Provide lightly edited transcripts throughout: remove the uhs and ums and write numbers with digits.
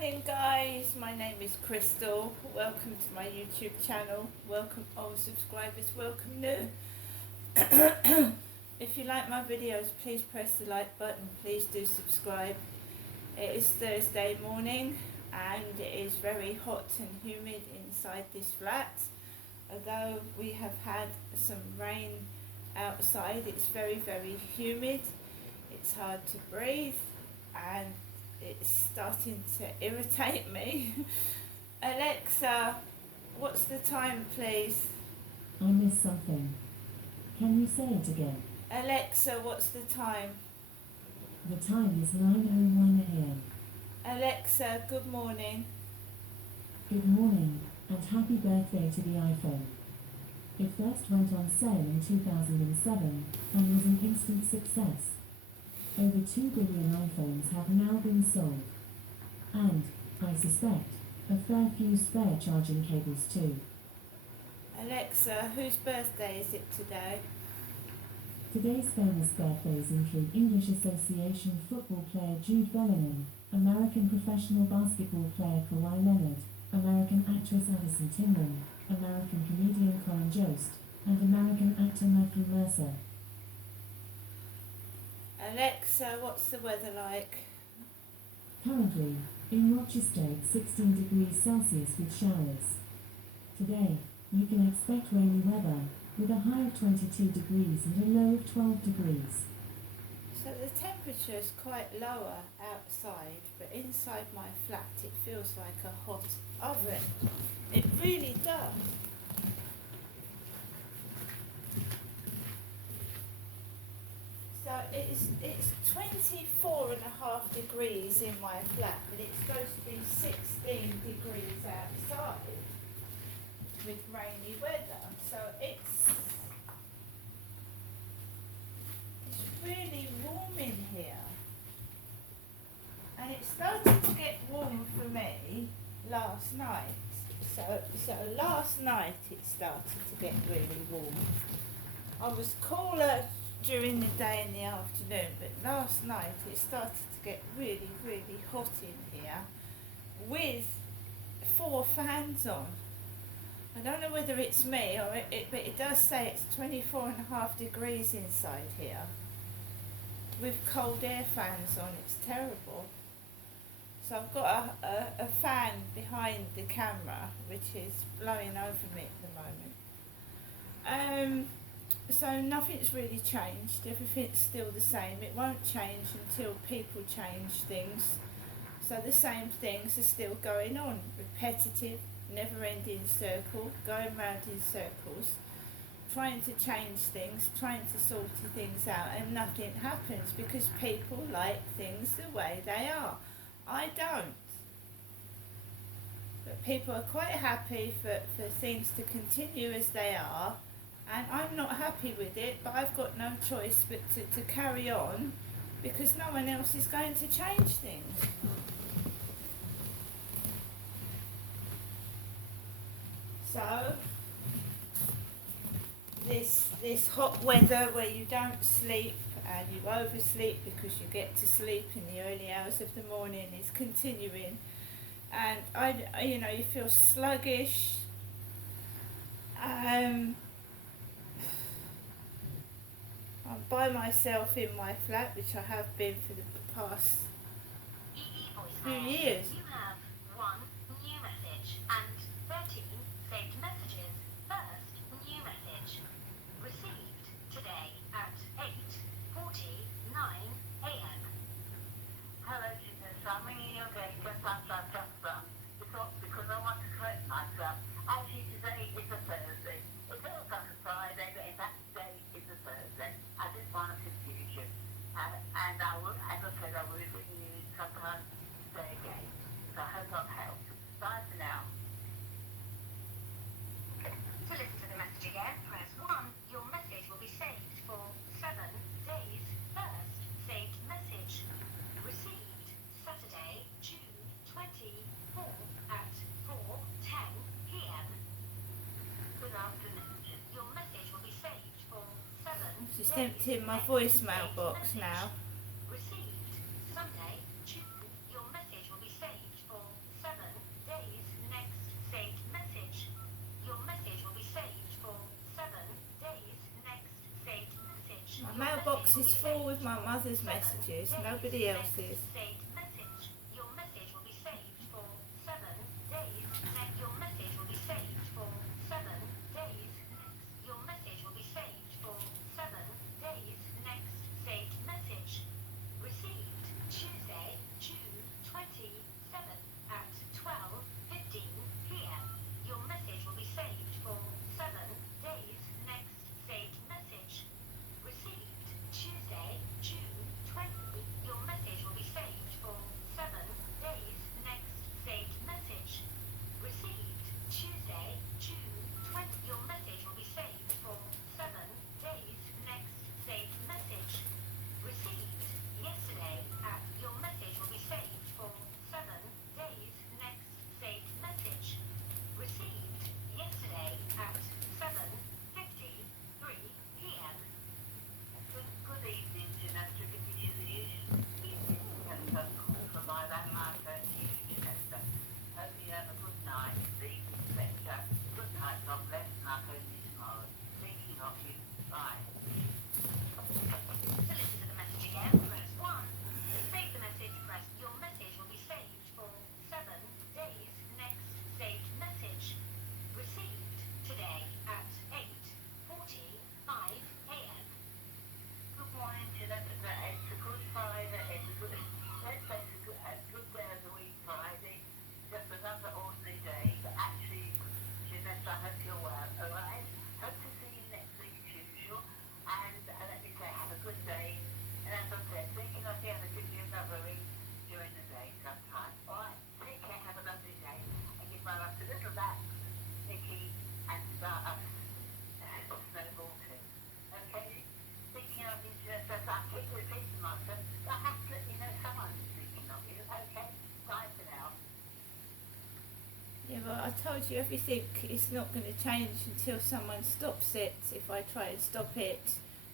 Morning guys, my name is Crystal. Welcome to my YouTube channel. Welcome old subscribers, welcome new. If you like my videos, please press the like button, please do subscribe. It is Thursday morning and it is very hot and humid inside this flat. Although we have had some rain outside, it's very humid. It's hard to breathe and it's starting to irritate me. Alexa, what's the time please? I missed something. Can you say it again? Alexa, what's the time? The time is 9:01 a.m. Alexa, good morning. Good morning, and happy birthday to the iPhone. It first went on sale in 2007 and was an instant success. Over 2 billion iPhones have now been sold. And, I suspect, a fair few spare charging cables too. Alexa, whose birthday is it today? Today's famous birthdays include English Association football player Jude Bellingham, American professional basketball player Kawhi Leonard, American actress Addison Timbrell, American comedian Colin Jost, and American actor Matthew Mercer. Alexa, what's the weather like? Currently, in Rochester it's 16 degrees Celsius with showers. Today, you can expect rainy weather, with a high of 22 degrees and a low of 12 degrees. So the temperature is quite lower outside, but inside my flat it feels like a hot oven. It really does. So it's 24.5 degrees in my flat, but it's supposed to be 16 degrees outside with rainy weather. So it's really warm in here. And it started to get warm for me last night. So last night it started to get really warm. I was cooler during the day and the afternoon, but last night it started to get really hot in here with 4 fans on. I don't know whether it's me or but it does say it's 24.5 degrees inside here with cold air fans on. It's terrible. So I've got a fan behind the camera which is blowing over me at the moment. So nothing's really changed, everything's still the same. It won't change until people change things. So the same things are still going on, repetitive, never-ending circle, going round in circles, trying to change things, trying to sort things out, and nothing happens because people like things the way they are. I don't. But people are quite happy for things to continue as they are, and I'm not happy with it, but I've got no choice but to carry on because no one else is going to change things. So this hot weather where you don't sleep and you oversleep because you get to sleep in the early hours of the morning is continuing, and you feel sluggish. I'm by myself in my flat, which I have been for the past few years. You have 1 new message and 13 saved messages. First new message. Received today at 8:49 a.m. Hello, Jesus. I'm ringing your day just because I want to correct myself. Actually, today is a Thursday. It feels like a Friday, but in fact, today is a Thursday. I didn't want to confuse you. And I will, as I said, I will be bringing you sometime today again. So I hope I've helped. Bye for now. To listen to the message again, press 1. Your message will be saved for 7 days. First saved message. Received Saturday, June 24th at 4:10 p.m. Good afternoon. Your message will be saved for 7 Just days. emptying my voicemail box now. Received Sunday, June. Your message will be saved for mailbox is full with my mother's messages, nobody else's. Saved message. Your message will be saved for 7 days. Next, your message will be saved for 7 days. Next, your message will be saved for 7 days. Next, saved message. Received Tuesday, June 27th at 12:15 p.m. Your message will be saved for 7 days. Next, saved message. Received Tuesday, June 20th. Your message will be saved for 7 days. Next, saved message. Received Tuesday, June 20th. Your message will be saved for 7 days. Next, saved message. Received yesterday at your message will be saved for 7 days. Next, saved message. Received yesterday at 7:53 p.m. Good evening, Janessa. Continue the usual telephone call from my landline phone to you, Janessa. Hope you have a good night. Sleep, etc. Good night, God bless, and I'll phone you tomorrow. Thinking of you. Bye. To listen to the message again, press 1. To save the message, press your message will be saved for 7 days. Next, saved message. Received today at 8:45 a.m. Good morning, Janessa. It's a good Friday. It's a good, let's say it's a good day of the week, Friday. Just another ordinary day. But actually, Janessa, I hope you're well. All right? Hope to see you next week as usual. And let me say, have a good day. And as I said, thinking of you, I'll give you another ring during the day sometime. All right? Take care. Have a lovely day. And give my love to little Max, Nikki, and Snowball too. Okay? Thinking of you, Janessa, I keep repeating myself. But I have to let you know someone's thinking of you. Okay? Bye for now. Yeah, but I told you everything is not going to change until someone stops it. If I try and stop it,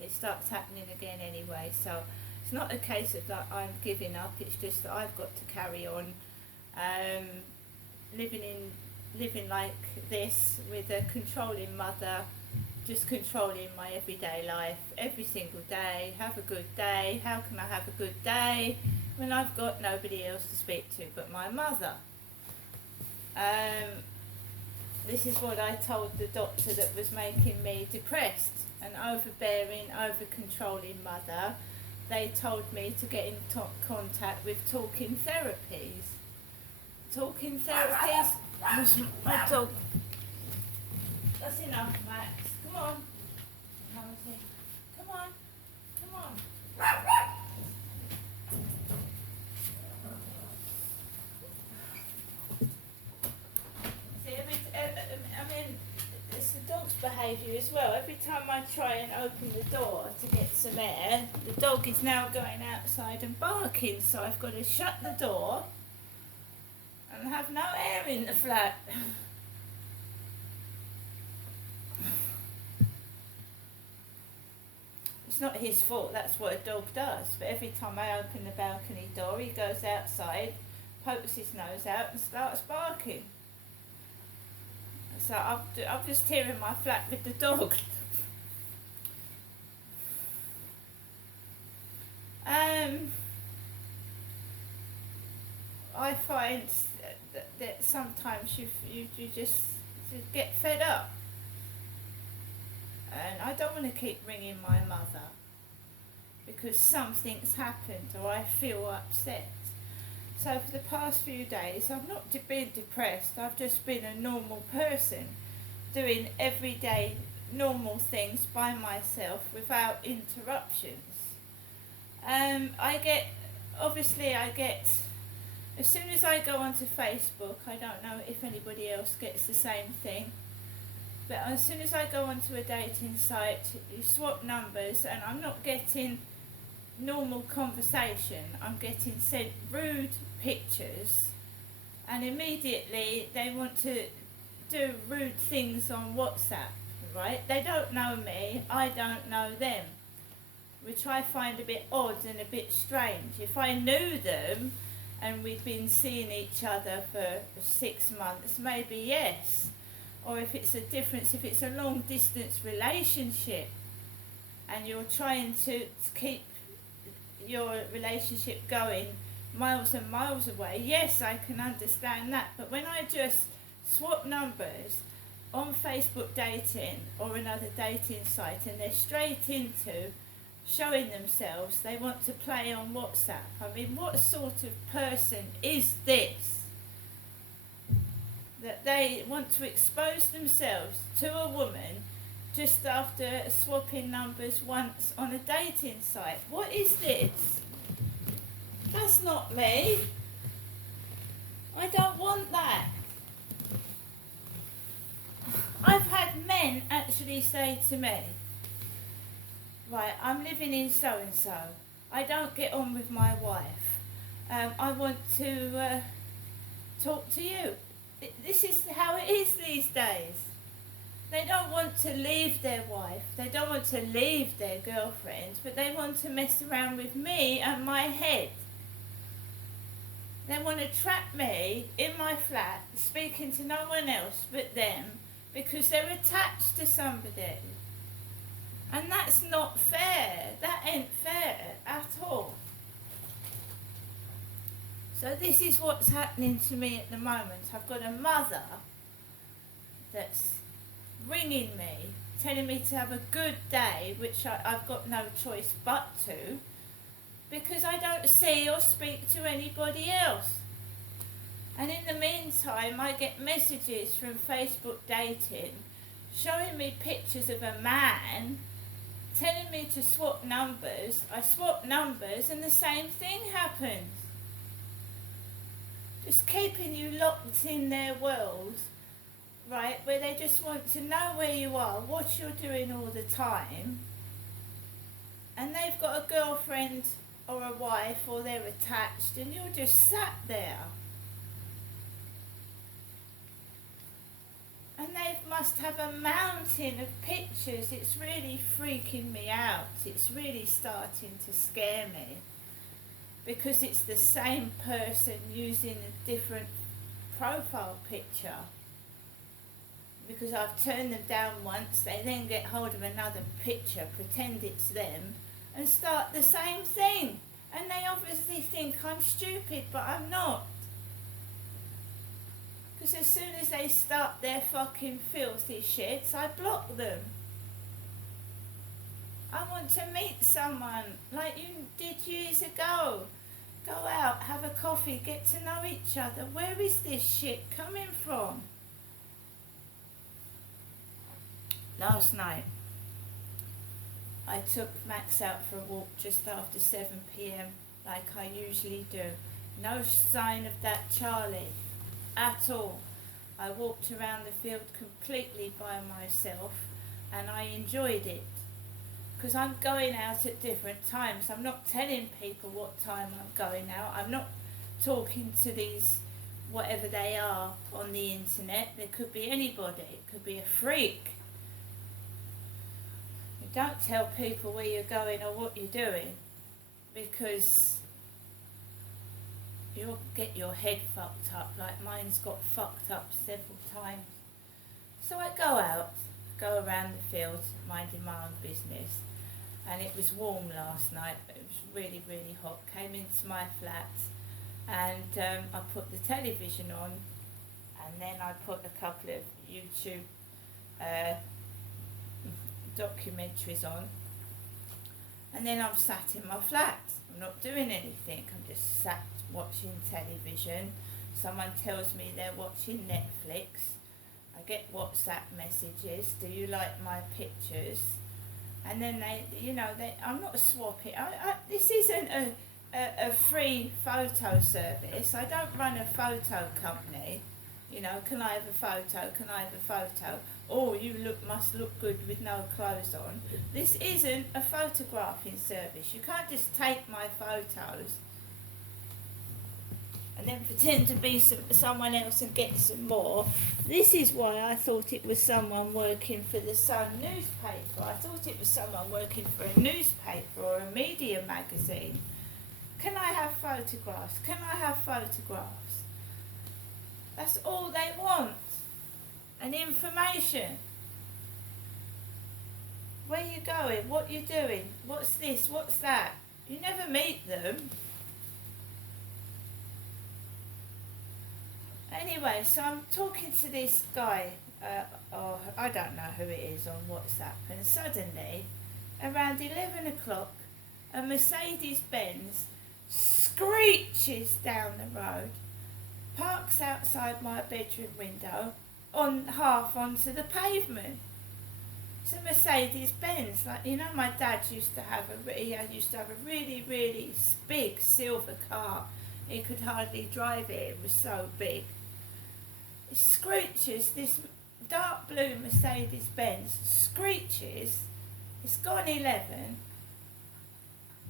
it starts happening again anyway. So it's not a case of that I'm giving up. It's just that I've got to carry on living like this with a controlling mother, just controlling my everyday life every single day. Have a good day. How can I have a good day when I've got nobody else to speak to but my mother? This is what I told the doctor that was making me depressed. An overbearing, over-controlling mother. They told me to get in contact with talking therapies. Talking therapies was my dog. That's enough, Max. Come on. Come on. Come on. It's the dog's behaviour as well. Every time I try and open the door to get some air, the dog is now going outside and barking, so I've got to shut the door and have no air in the flat. It's not his fault, that's what a dog does, but every time I open the balcony door, he goes outside, pokes his nose out and starts barking. So I'm just here in my flat with the dog. I find that sometimes you just get fed up. And I don't want to keep ringing my mother because something's happened or I feel upset. So for the past few days, I've not been depressed, I've just been a normal person, doing everyday normal things by myself without interruptions. I get, as soon as I go onto Facebook, I don't know if anybody else gets the same thing, but as soon as I go onto a dating site, you swap numbers and I'm not getting normal conversation, I'm getting sent rude pictures and immediately they want to do rude things on WhatsApp, right? They don't know me, I don't know them, which I find a bit odd and a bit strange. If I knew them and we'd been seeing each other for 6 months, maybe yes. Or if it's a long distance relationship and you're trying to keep your relationship going miles and miles away, yes, I can understand that. But when I just swap numbers on Facebook dating or another dating site, and they're straight into showing themselves they want to play on WhatsApp, I mean, what sort of person is this? That they want to expose themselves to a woman just after swapping numbers once on a dating site. What is this? That's not me. I don't want that. I've had men actually say to me, right, I'm living in so-and-so. I don't get on with my wife. I want to talk to you. This is how it is these days. They don't want to leave their wife. They don't want to leave their girlfriend, but they want to mess around with me and my head. They want to trap me in my flat, speaking to no one else but them, because they're attached to somebody. And that's not fair. That ain't fair at all. So this is what's happening to me at the moment. I've got a mother that's ringing me, telling me to have a good day, which I've got no choice but to, because I don't see or speak to anybody else. And in the meantime, I get messages from Facebook dating showing me pictures of a man, telling me to swap numbers. I swap numbers and the same thing happens. Just keeping you locked in their world, right, where they just want to know where you are, what you're doing all the time, and they've got a girlfriend or a wife, or they're attached, and you're just sat there. And they must have a mountain of pictures. It's really freaking me out. It's really starting to scare me, because it's the same person using a different profile picture. Because I've turned them down once, they then get hold of another picture, pretend it's them, and start the same thing. And they obviously think I'm stupid, but I'm not. Because as soon as they start their fucking filthy shits, I block them. I want to meet someone like you did years ago. Go out, have a coffee, get to know each other. Where is this shit coming from? Last night, I took Max out for a walk just after 7 p.m, like I usually do. No sign of that Charlie at all. I walked around the field completely by myself, and I enjoyed it. Because I'm going out at different times. I'm not telling people what time I'm going out. I'm not talking to these, whatever they are, on the internet. There could be anybody. It could be a freak. You don't tell people where you're going or what you're doing, because you'll get your head fucked up, like mine's got fucked up several times. So I go out, go around the field, minding my own business. And it was warm last night. It was really, really hot. Came into my flat, and I put the television on, and then I put a couple of YouTube documentaries on, and then I'm sat in my flat. I'm not doing anything. I'm just sat watching television. Someone tells me they're watching Netflix. I get WhatsApp messages. Do you like my pictures? And then I'm not swapping. This isn't a free photo service. I don't run a photo company. Can I have a photo? Can I have a photo? Oh, you must look good with no clothes on. This isn't a photographing service. You can't just take my photos and then pretend to be someone else and get some more. This is why I thought it was someone working for the Sun newspaper. I thought it was someone working for a newspaper or a media magazine. Can I have photographs? Can I have photographs? That's all they want. And information. Where you going? What you doing? What's this? What's that? You never meet them. Anyway, so I'm talking to this guy, or I don't know who it is on WhatsApp, and suddenly, around 11 o'clock, a Mercedes-Benz screeches down the road, parks outside my bedroom window, on half onto the pavement. It's a Mercedes-Benz, like, you know, my dad used to have a really, really big silver car. He could hardly drive it, it was so big. It screeches, this dark blue Mercedes-Benz screeches, it's gone 11,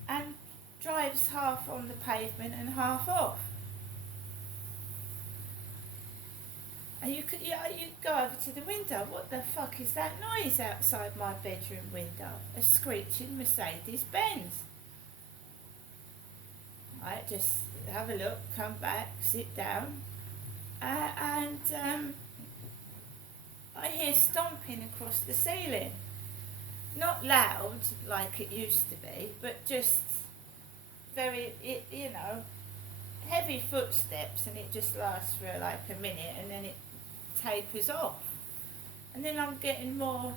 and drives half on the pavement and half off. And you go over to the window. What the fuck is that noise outside my bedroom window? A screeching Mercedes-Benz. I just have a look, come back, sit down, and I hear stomping across the ceiling. Not loud like it used to be, but just very, heavy footsteps, and it just lasts for like a minute, and then it tapers off. And then I'm getting more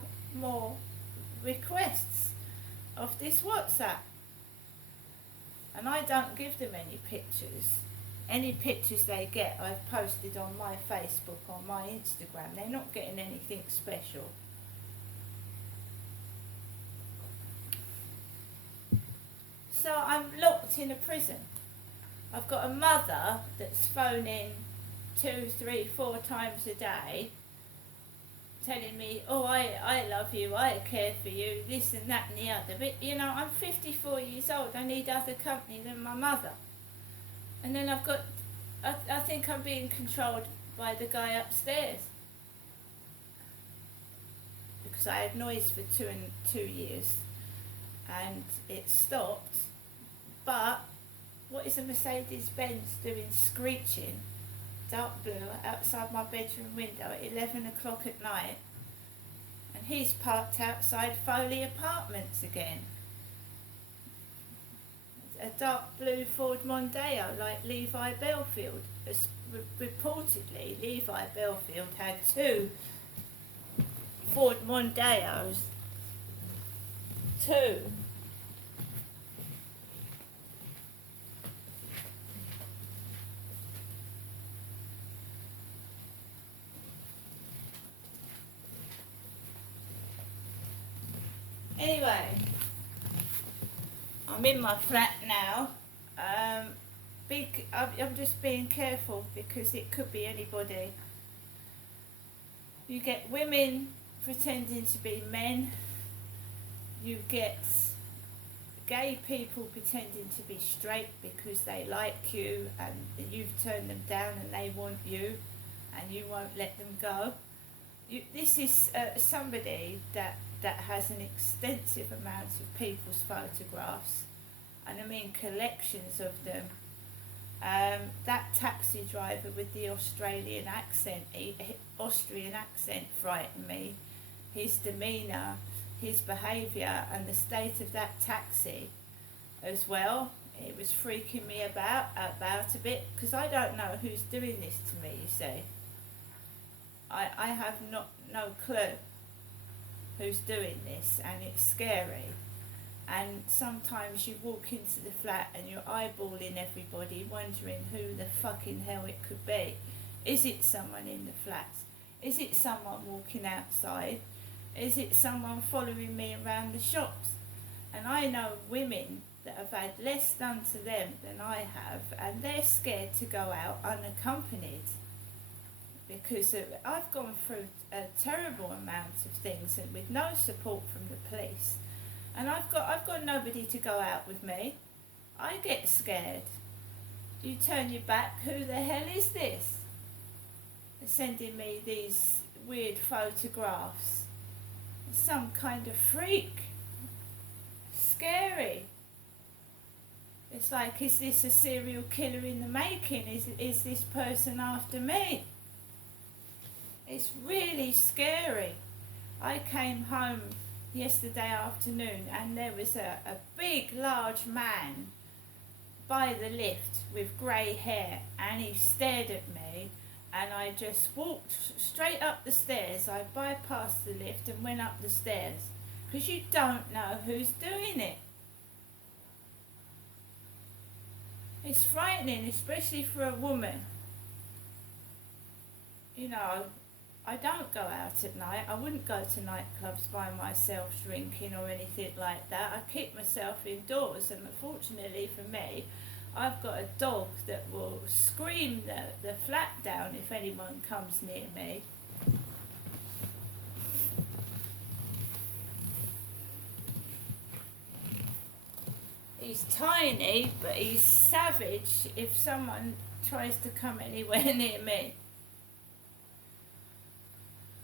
requests of this WhatsApp, and I don't give them any pictures. Any pictures they get, I've posted on my Facebook, on my Instagram. They're not getting anything special. So I'm locked in a prison. I've got a mother that's phoning 2, 3, 4 times a day, telling me, oh, I love you, I care for you, this and that and the other. But, I'm 54 years old, I need other company than my mother. And then I think I'm being controlled by the guy upstairs. Because I had noise for 2 years, and it stopped. But what is a Mercedes-Benz doing screeching, dark blue, outside my bedroom window at 11 o'clock at night? And he's parked outside Foley Apartments again. A dark blue Ford Mondeo like Levi Belfield. Reportedly, Levi Belfield had 2 Ford Mondeos. 2. Anyway, I'm in my flat now. I'm just being careful because it could be anybody. You get women pretending to be men. You get gay people pretending to be straight because they like you and you've turned them down and they want you and you won't let them go. This is somebody that has an extensive amount of people's photographs, and I mean collections of them. That taxi driver with the Austrian accent frightened me. His demeanour, his behaviour, and the state of that taxi as well. It was freaking me about a bit, because I don't know who's doing this to me, you see. I have no clue who's doing this, and it's scary. And sometimes you walk into the flat and you're eyeballing everybody, wondering who the fucking hell it could be. Is it someone in the flat? Is it someone walking outside? Is it someone following me around the shops? And I know women that have had less done to them than I have, and they're scared to go out unaccompanied. Because I've gone through a terrible amount of things, and with no support from the police. And I've got nobody to go out with me. I get scared. You turn your back, who the hell is this? They're sending me these weird photographs. Some kind of freak. Scary. It's like, is this a serial killer in the making? Is this person after me? It's really scary. I came home yesterday afternoon, and there was a big, large man by the lift with grey hair, and he stared at me, and I just walked straight up the stairs. I bypassed the lift and went up the stairs, because you don't know who's doing it. It's frightening, especially for a woman. You know, I don't go out at night. I wouldn't go to nightclubs by myself drinking or anything like that. I keep myself indoors, and unfortunately for me, I've got a dog that will scream the flat down if anyone comes near me. He's tiny, but he's savage if someone tries to come anywhere near me.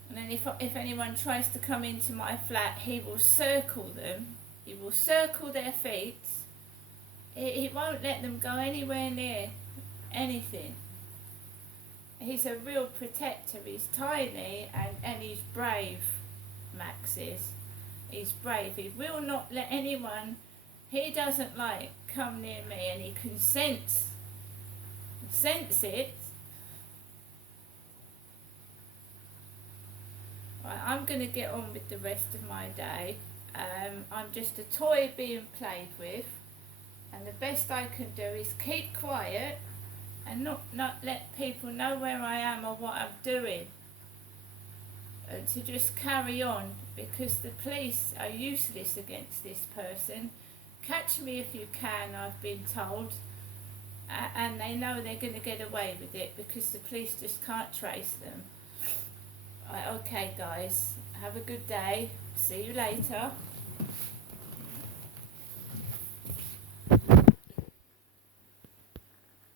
And then if anyone tries to come into my flat, he will circle them. He will circle their feet. He won't let them go anywhere near anything. He's a real protector. He's tiny and he's brave, Max is. He's brave. He will not let anyone he doesn't like come near me, and he can sense it. Right, I'm going to get on with the rest of my day. I'm just a toy being played with, and the best I can do is keep quiet and not let people know where I am or what I'm doing, and to just carry on, because the police are useless against this person. Catch me if you can, I've been told, and they know they're going to get away with it because the police just can't trace them. Right, okay guys, have a good day, see you later.